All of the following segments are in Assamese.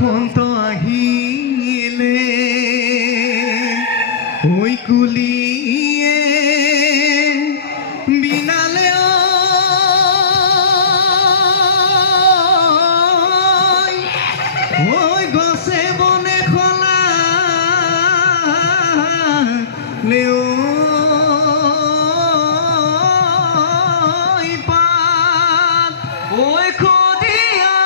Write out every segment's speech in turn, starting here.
বসন্ত আহিলে ওই কুলিয়ে বিনালে ওই গছে বনে খলা লেও পাত ওই খদিয়া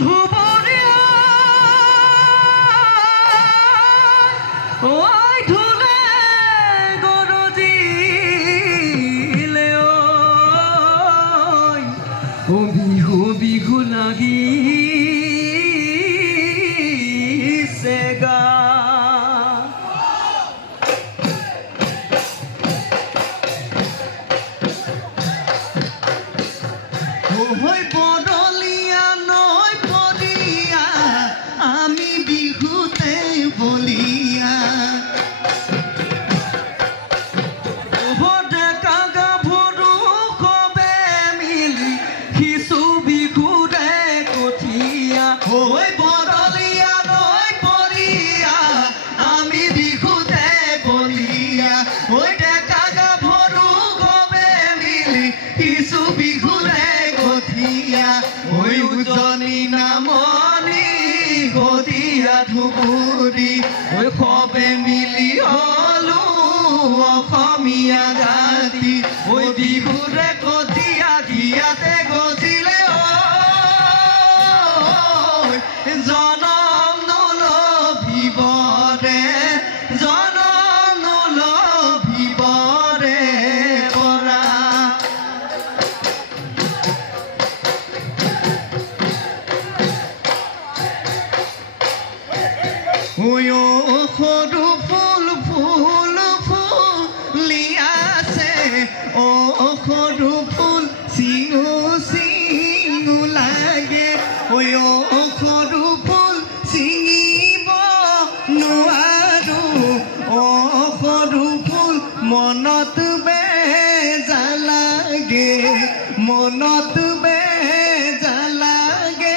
ধুবরিয়া ওই ধুলে গরজিলে ও বিহু বিহু লাগি সেগা ওই বদলিয়া নয় পদিয়া আমি বিহুতে বলিয়া ডেকা গাভৰু কবে মিলি কিছু বিহুৰে কঠিয়া ওই বদলিয়া নয় পদিয়া আমি বিহুতে বলিয়া ওই ডেকা গাভৰু কবে মিলি কিছু বিহুৰে ওই উজনি নামনি গদিয়া ধুবুৰী ওই সবে মিলি হলো অসমীয়া জাতি ওই বিহুৰে কঠিয়া গিয়াতে গজিলে জনম নলভিবৰে জনম নলভিবৰে পৰা ওই সৰু ফুল ফুল ফুলিয়াছে ও সৰু ফুল চিঙু চিঙু লাগে ওই সৰু ফুল চিঙিব নোৱাৰো ও সৰু ফুল মনত বেজা লাগে মনত বেজা লাগে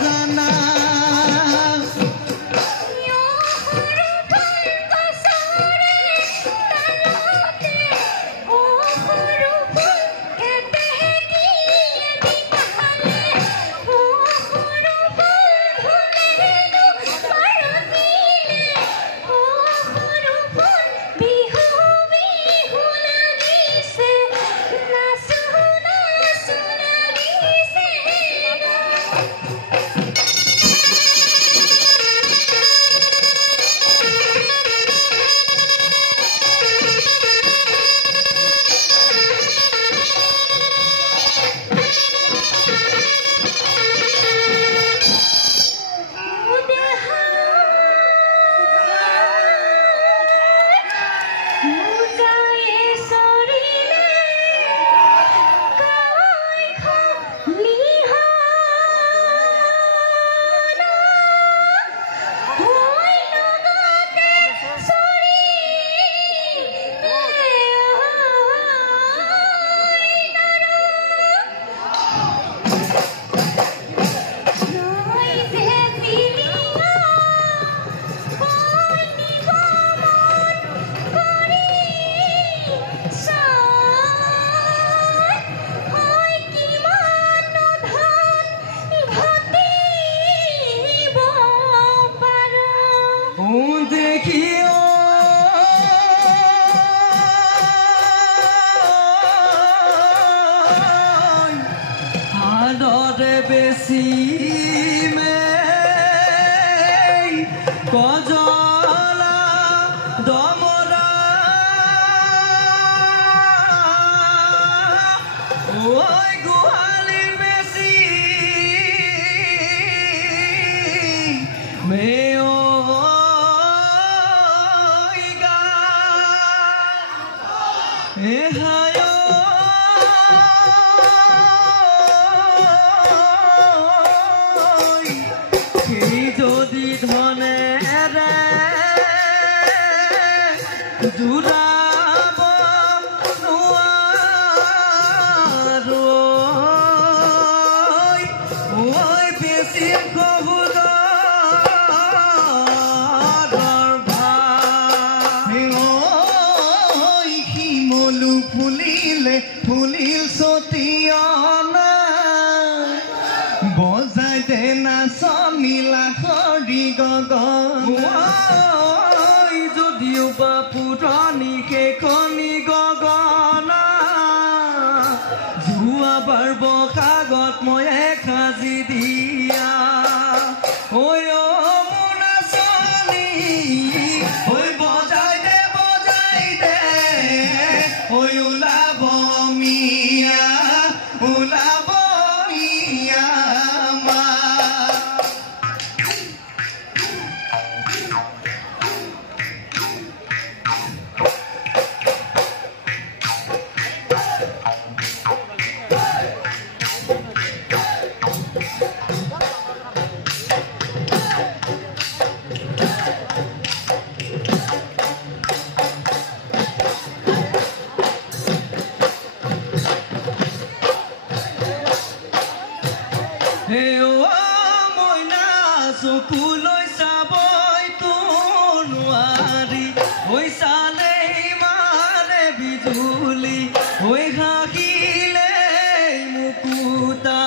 জানা বেশি মে কজলা দমরা ওই গোহালির বেশি মেয় গা এহায় যদি ধনে জুড়াব নোৱাৰো ওই বেশি ফুলিল সতিয়ানা বজাই দে নাচ নীলা হৰি গগন যদিও বা পুৰণি সেইখনি গগনা যোৱাবাৰ বহাগত মই সাজি দিয়া ঐ মোৰ নাচনী ঐ বজাই দে ঐ ওলাব মিয়া ওলাব মিয়া মা চকুলৈ চাবই তো নোৱাৰি ঐ চালেই মাৰে বিজুলি ঐ হাঁহিলে মুকুতা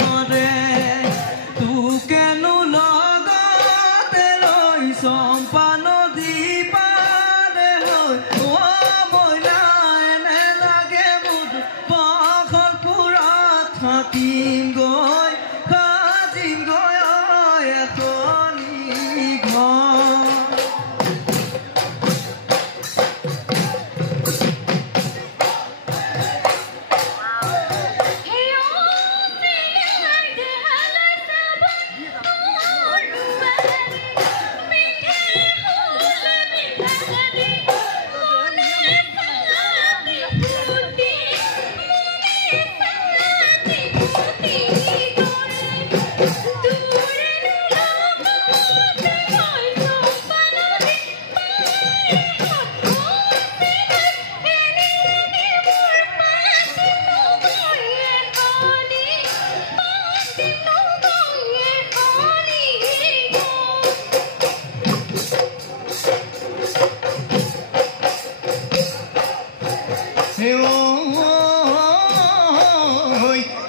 কৰে তোকেনো লগতে লৈ চম্পা নদী পাৰে হৈ মইনা এনে লাগে মোৰ পখলপুৰত থাকিম গৈ সাজিম গৈ এখনি ঘৰ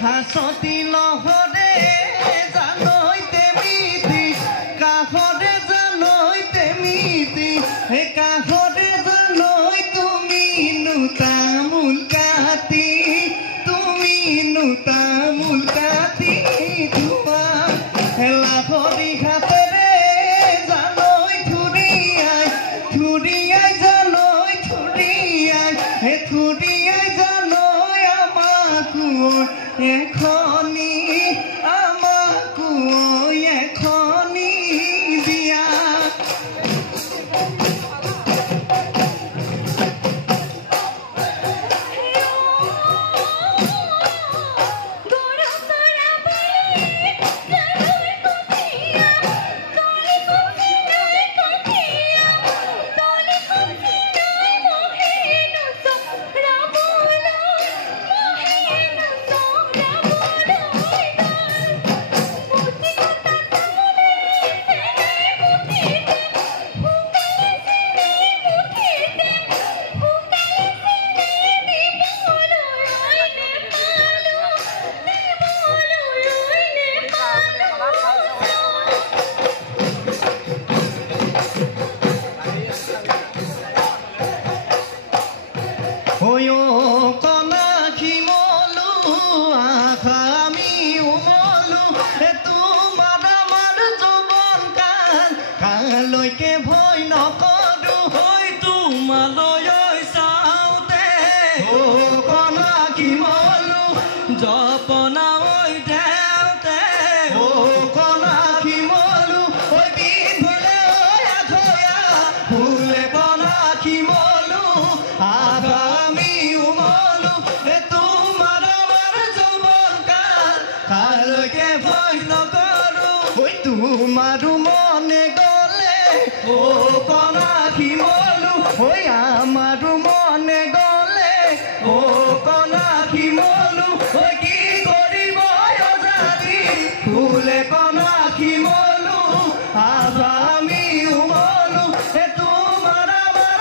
হাসতি লহরে জানইতে মিতি কাহরে জানইতে মিতি হে কাহরে জানই তুমি নুতামুল কাতি ধোয়া হেলা হরি হাতেরে জানই থুরিয়াই জানই থুরিয়াই হে থুরিয়াই জানই আমাকু এখনি আমাকু এখনি দিয়া লৈকে ভয় নকৰো হৈ তোমালৈ চাওঁতে ও কনা কি মলো জপনা ঐ দেওতে ও কনা কি মলো ঐ বিধলে আধয়া ফুলে কনা কি মলো আগামী উমলো তোমাৰ আমাৰ যৌৱন কাল কালৈকে ভয় নকৰো ঐ তোমাৰ মনে ও কনা কি মলো ওই আমার মনে গলে ও কনা কি মলো ওই কি করিব জাতি ফুলে কনা কি মলো আজ আমি উমলো তোমার আমার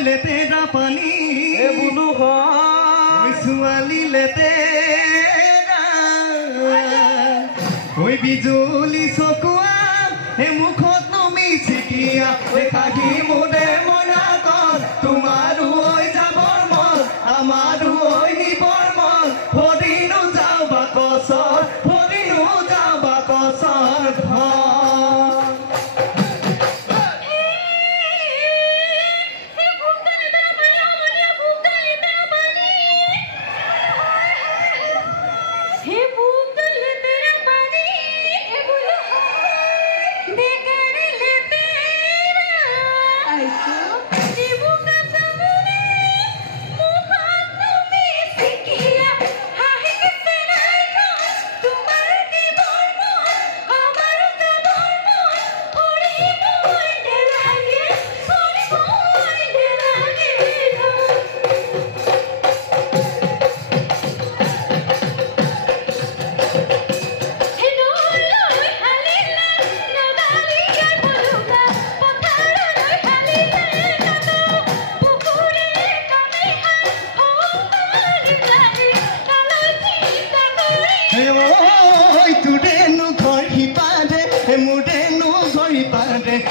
লেতেৰা পানী বোলো হয় ছোৱালী লেতেৰা ঐ বিজুলী চকুৱা মুখত নমি চিকিয়া দেখাকি মোদে মনা কল তোমাৰো ঐ যাবৰ মন আমাৰো ঐ নিবৰ মন ফৰিনো যাওঁ বাকচৰ ফৰিনো যাওঁ বাকচৰ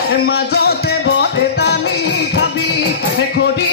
ঘৰ মাজতে বতে টানি খাবি খৰি